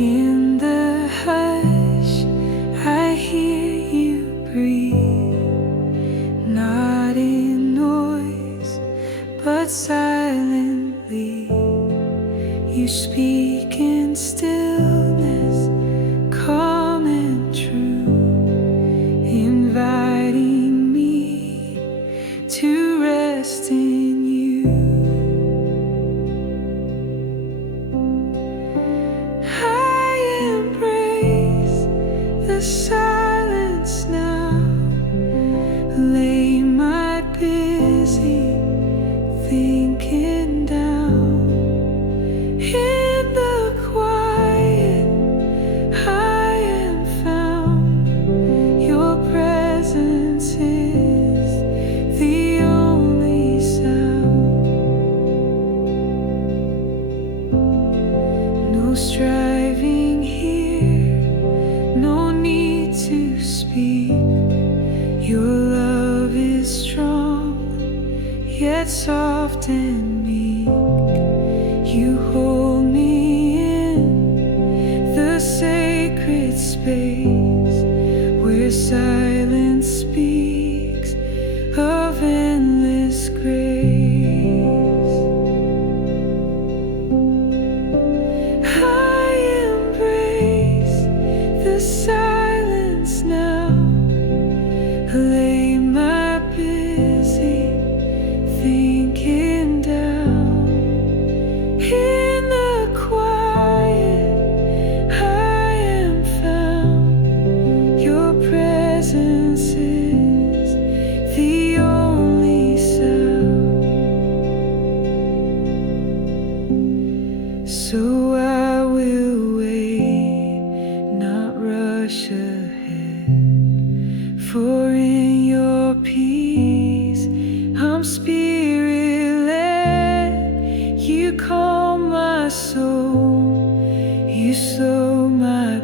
In the hush, I hear you breathe, not in noise, but silently. You speak in stillness, calm and true, inviting me to rest in you. The silence now, lay my busy thinking down. In the quiet I am found, your presence is the only sound. No striving here, no need to speak. Your love is strong, yet soft and meek. You hold me in the sacred space where silence speaks of endless grace. I embrace the silence now, lay my busy thinking down. In the quiet I am found, your presence is the only sound. So I will wait, not rush ahead, for in your peace I'm spirit-led. You calm my soul, you slow my